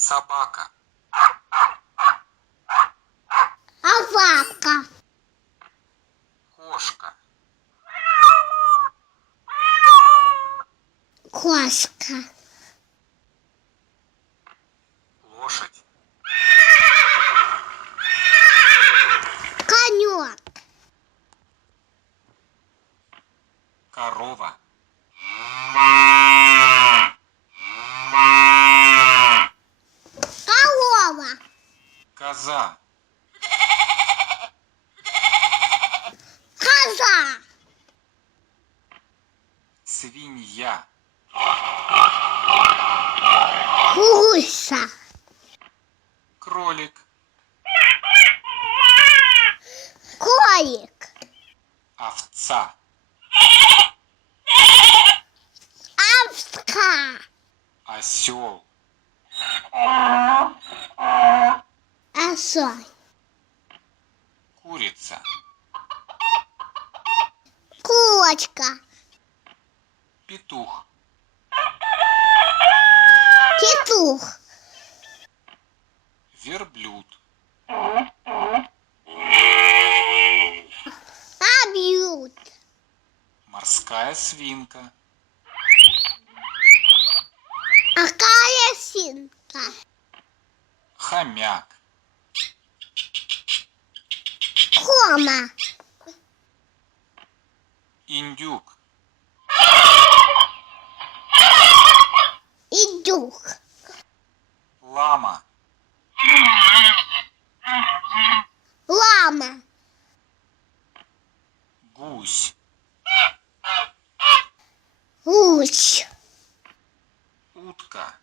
Собака. Овака. Кошка. Кошка. Лошадь. Конек. Корова. Корова. Коза. Коза. Свинья. Гуся. Кролик. Кролик. Овца. Овца. Осел. Осой. Курица. Курочка. Петух. Петух. Верблюд. Обьют. Морская свинка. Какая синка. Хомяк. Кома. Индюк. Идук. Лама. Лама. Гусь. Гусь. Утка.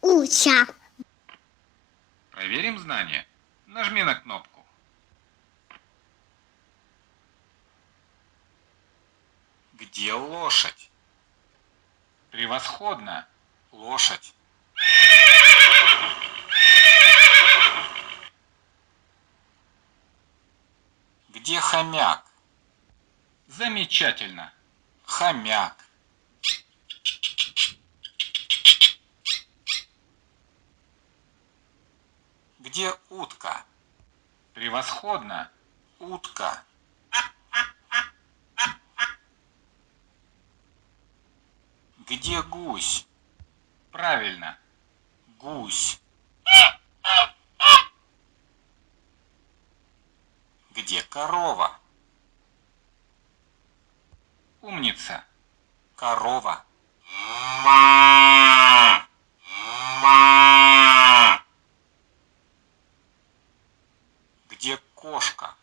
Уся. Проверим знания. Нажми на кнопку. Где лошадь? Превосходно. Лошадь. Где хомяк? Замечательно. Хомяк. Где утка? Превосходно. Утка. Где гусь? Правильно. Гусь. Где корова? Умница. Корова. Где кошка?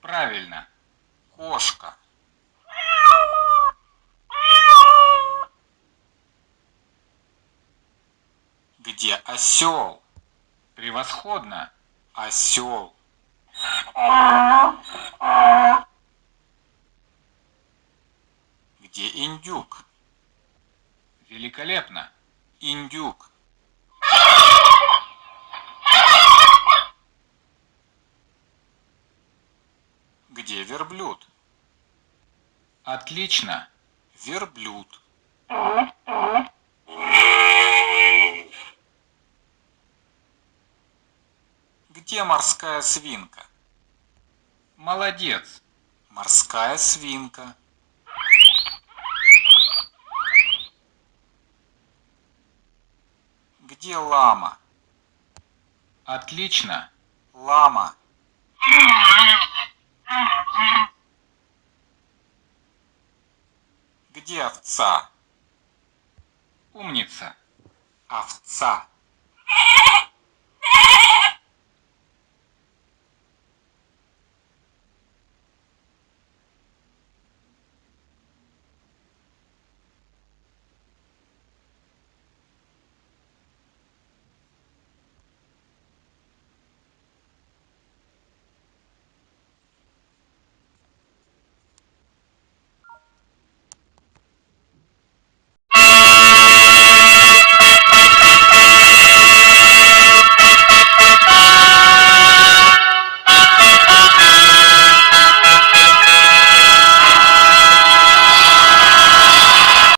Правильно. Кошка. Где осел? Превосходно. Осел. Где индюк? Великолепно. Индюк. Где верблюд? Отлично. Верблюд. Где морская свинка? Молодец. Морская свинка. Где лама? Отлично. Лама. Где овца? Умница. Овца.